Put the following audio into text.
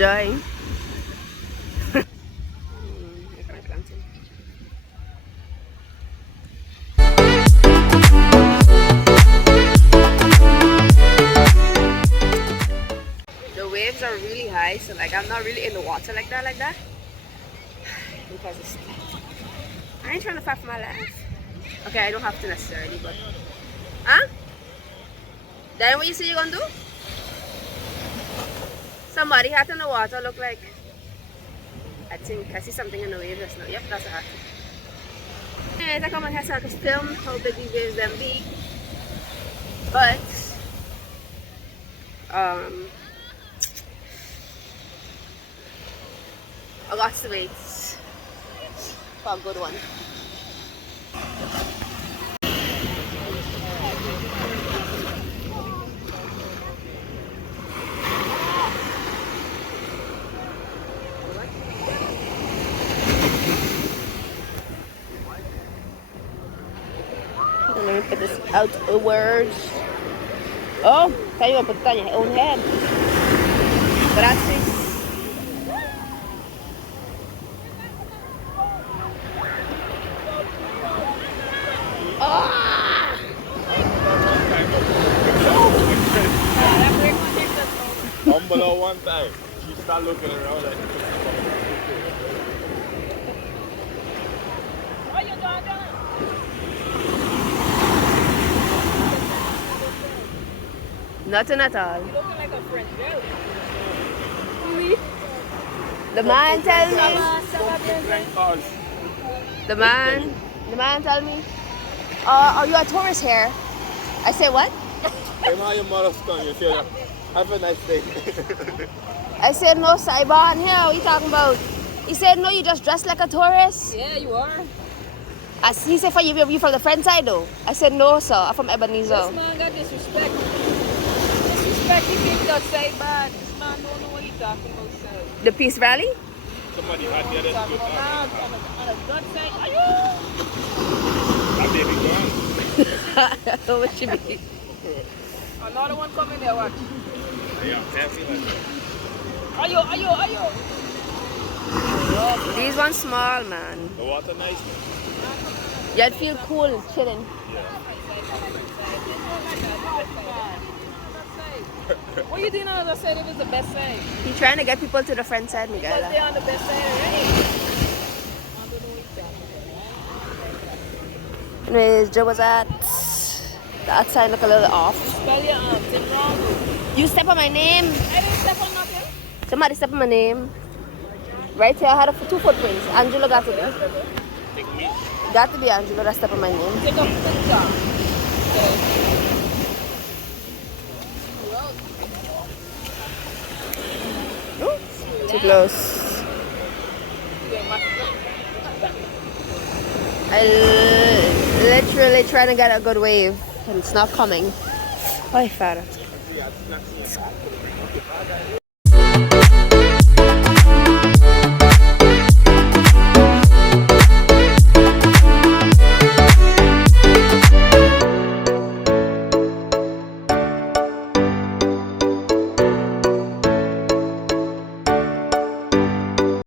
enjoy. The waves are really high, so like I'm not really in the water like that. Because it's, I ain't trying to fight for my life. Okay, I don't have to necessarily, but huh? Then what you say you're gonna do? Somebody hat in the water look like, I think I see something in the waves just now. Yep, that's a hat. Anyways, I come on here so I can film how big these waves them be. But I got to wait for a good one. Let me put this outwards. Oh, tell you what, put it on your own head. Gracias. Ah! Humble her one time. She start looking around like. What you doing? Nothing at all. You looking like a French girl. The man tell me. The man tell me. Are you a tourist here? I say what? Come on, your mother's tongue. You feel that? Have a nice day. I said no, Saiban here. What you talking about? He said no, you just dressed like a tourist. Yeah, you are. He said for you from the French side though. I said no, sir. I'm from Ebenezer. This man got disrespect. Disrespect, he think that say bad. This man don't know what he talking about, sir. The Peace Rally? Somebody had the other Talking good about man on a good side. that baby girl. What you mean? Another one coming there, watch. Yeah, definitely. Ayo. These ones small, man. The water nice. You'd feel cool chilling. What are you doing on the other side if it's the best side? He's trying to get people to the front side, Because Miguel. they're on the best side already. I don't know what he's talking about. Anyways, Joe was at the outside look a little off. Spell your thing wrong. You step on my name. I didn't step on nothing. Somebody step on my name. Right here, I had two footprints. Angelo got to be. Got to be Angelo that step on my name. Take a picture. Too close. I literally trying to get a good wave and it's not coming. Oh, father.